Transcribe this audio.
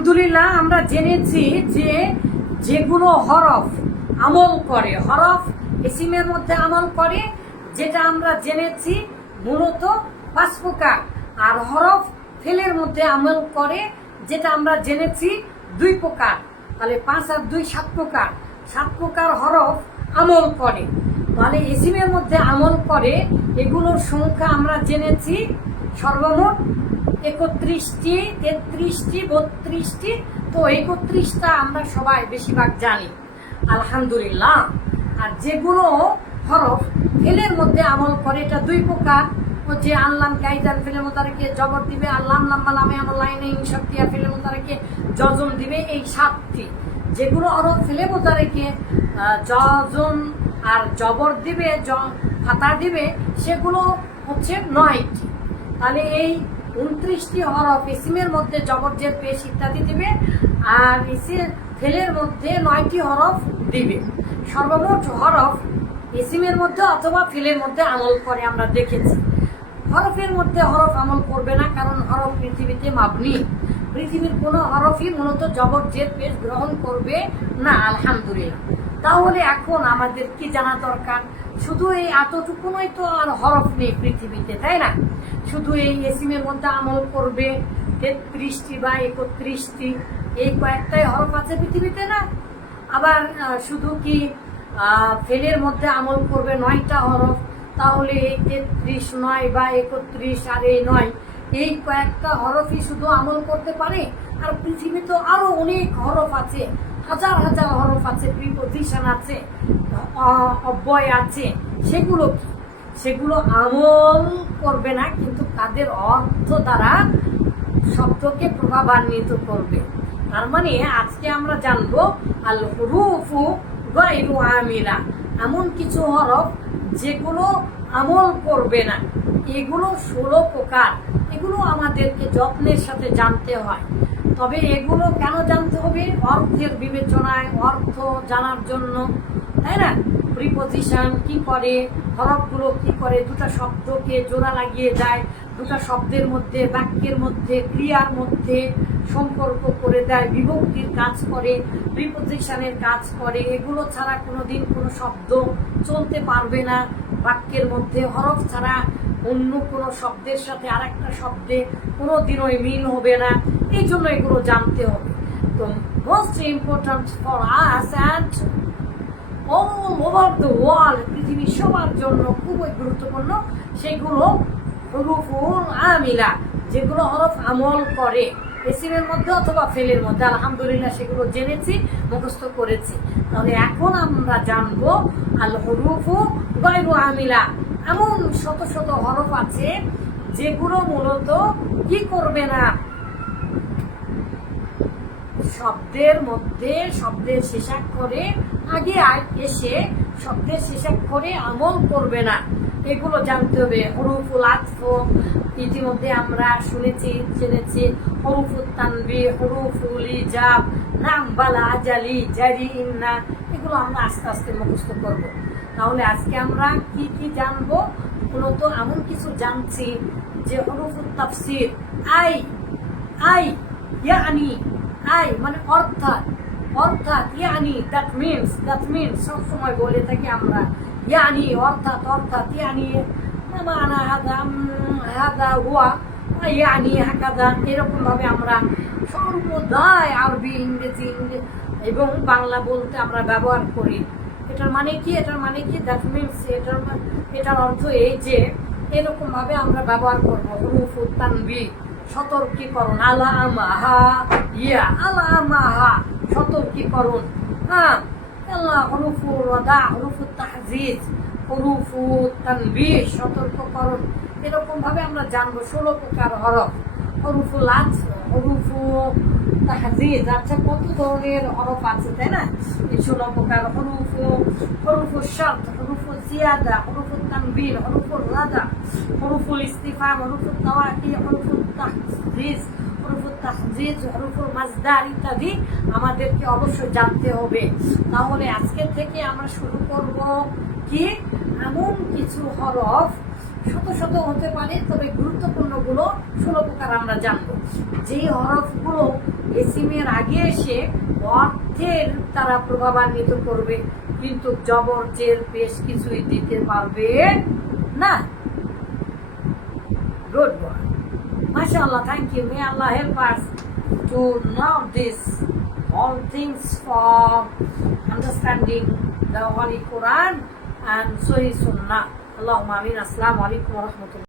আলহামদুলিল্লাহ, আমরা জেনেছি যে যেগুলো হরফ আমল করে, হরফ এসিমের মধ্যে আমল করে, যেটা আমরা জেনেছি মূলত পাঁচ প্রকার আর হরফ ফেলের মধ্যে আমল করে, যেটা আমরা জেনেছি দুই প্রকার, তাহলে পাঁচ আর দুই সাত প্রকার সাত প্রকার হরফ আমল করে। তাহলে এসিমের মধ্যে আমল করে, এগুলোর সংখ্যা আমরা জেনেছি সর্বমোট একত্রিশটি, তেত্রিশটি, বত্রিশটি, তো একত্রিশটা আমরা সবাই বেশিরভাগ জানি, আলহামদুলিল্লাহ। আর যেগুলো হরফ, ফেলের মধ্যে আমল করে, এটা দুই প্রকার। হচ্ছে আল্লাম কাইদান ফেলে মোতারেকে জবর দিবে, আল্লাম লাম্বা লামে আমার লাইনে ইনশাক্তিয়া ফেলে মোতারেকে জজম দিবে, এই সাতটি। যেগুলো হরফ ফেলে মোতারেকে জজম আর জবর দিবে ফাতা দিবে, সেগুলো হচ্ছে নয়টি। তাহলে এই উনত্রিশটি হরফ ইসিমের মধ্যে জবরজের পেশ ইত্যাদি দিবে, আর ইসি ফেলের মধ্যে নয়টি হরফ দিবে। সর্বমোট হরফ ইসিমের মধ্যে অথবা ফিলের মধ্যে আমল করে আমরা দেখেছি। হরফের মধ্যে হরফ আমল করবে না, কারণ হরফ পৃথিবীতে মাবনি। পৃথিবীর কোনো হরফই মূলত জবরজের পেশ গ্রহণ করবে না, আলহামদুলিল্লাহ। তাহলে এখন আমাদের কি জানা দরকার? শুধু এই এতটুকুনই তো আর হরফ নেই পৃথিবীতে, তাই না? শুধু এই এসিমের মধ্যে আমল করবে, তেত্রিশটি বা একত্রিশটি, এই কয়েকটাই হরফ আছে পৃথিবীতে না? আবার শুধু কি ফেলের মধ্যে আমল করবে নয়টা হরফ, তাহলে এই তেত্রিশ নয় বা একত্রিশ আর এই নয়, এই কয়েকটা হরফই শুধু আমল করতে পারে? আর পৃথিবীতে আরও অনেক হরফ আছে। হাজার হাজার হরফ আছে প্রিপোজিশন আছে অব্যয় আছে। সেগুলো কি? সেগুলো আমল করবে না, কিন্তু তাদের অর্থ দ্বারা শব্দকে প্রভাবান্বিত করবে। তার মানে আজকে আমরা জানব আল হুরুফু গায়রু আমিলা। এমন কিছু হরফ যেগুলো আমল করবে না। এগুলো ষোলো প্রকার। এগুলো আমাদেরকে যত্নের সাথে জানতে হয়। তবে এগুলো কেন জানতে হবে? অর্থের বিবেচনায় অর্থ জানার জন্য, তাই না? প্রিপোজিশন কি করে হরফগুলো কি করে, দুটো শব্দকে জোড়া লাগিয়ে দেয়, দুটো শব্দের মধ্যে, বাক্যের মধ্যে, ক্রিয়ার মধ্যে সম্পর্ক করে দেয়, বিভক্তির কাজ করে প্রিপোজিশনের কাজ করে, এগুলো ছাড়া কোনোদিন কোনো শব্দ চলতে পারবে না। বাক্যের মধ্যে হরফ ছাড়া অন্য কোনো শব্দের সাথে আর একটা শব্দে কোনো দিনই মিল হবে না। এই জন্য এগুলো জানতে হবে। তো most important for us and all over the world পৃথিবীর সবার জন্য খুবই গুরুত্বপূর্ণ, সেগুলো হরুফুল আমিলা, যেগুলো হরফ আমল করে। এসিমের মধ্যে অথবা ফেলের মধ্যে, আলহামদুলিল্লাহ সেগুলো জেনেছি, মুখস্থ করেছি। তাহলে এখন আমরা জানব আল হরুফু গয়রু আমিলা। এমন শত শত হরফ আছে, যেগুলো মূলত কি করবে না? শব্দের মধ্যে শব্দের শেষাক্ষরে আগে এসে শব্দের শেষাক্ষরে আমল করবে না। এগুলো জানতে হবে। হরুফুল আতফ ইতিমধ্যে আমরা শুনেছি, জেনেছি। হরুফুল তানবি হরুফুল ইজাব নাম বালা আজালি, জারি ইন্না, এগুলো আমরা আস্তে আস্তে মুখস্থ করব। তাহলে আজকে আমরা কি কি জানব? মূলত এমন কিছু জানছি যে হরুফুল তাফসির, আই আই, ইয়ানি আই মানে অর্থাৎ অর্থাৎ ইয়ানি দ্যাট মিনস দ্যাট মিনস সবসময় বলে থাকি আমরা, ইয়ানি, অর্থাৎ অর্থাৎ ইয়ানি মানা হাদা হাদা হুয়া ইয়ানি, হাকাদা এরকম ভাবে আমরা সর্বদাই আরবি, ইংরেজি, ইংরে- এবং বাংলা বলতে আমরা ব্যবহার করি। এটার মানে কি? এটার মানে কি? দ্যাট মিনস এটার এটার অর্থ এই যে, এরকমভাবে আমরা ব্যবহার করব। হুরুফ তানবি, সতর্কীকরণ আলা আমাহা ইয়া আলা আমাহা সতর্কীকরণ হ্যাঁ আল্লাহ হরুফু রদা, হরুফু তাহজিজ, হরুফু তানবিহ সতর্ককরণ এরকম ভাবে আমরা জানব ষোলো প্রকার হরফ। হরুফু লাজ হরুফু তাহজিজ আচ্ছা কত ধরনের হরফ আছে, তাই না? এই ষোলো প্রকার হরুফু হরুফু শব্দ হরুফু জিয়াদা, হরুফু তানবির হরুফু রাদা, হরুফুল ইস্তিফাম হরুফুল তাওয়াকি হরুফুল তাহজিজ তাহজিজ হরুফুল মাজদার ইত্যাদি আমাদেরকে অবশ্যই জানতে হবে। তাহলে আজকে থেকে আমরা শুরু করব কি? এমন কিছু হরফ শত শত হতে পারে, তবে গুরুত্বপূর্ণগুলো ষোলো প্রকার আমরা জানব। যেই হরফগুলো এসি এসিমের আগে এসে অর্থের তারা প্রভাবান্বিত করবে, কিন্তু জবর, জের বেশ কিছুই দিতে পারবে না। Good boy MashaAllah, thank you. May Allah help us to know this all things for understanding the Holy Quran and Sahih Sunnah. Allahumma ameen. Assalamu alaikum wa rahmatullah.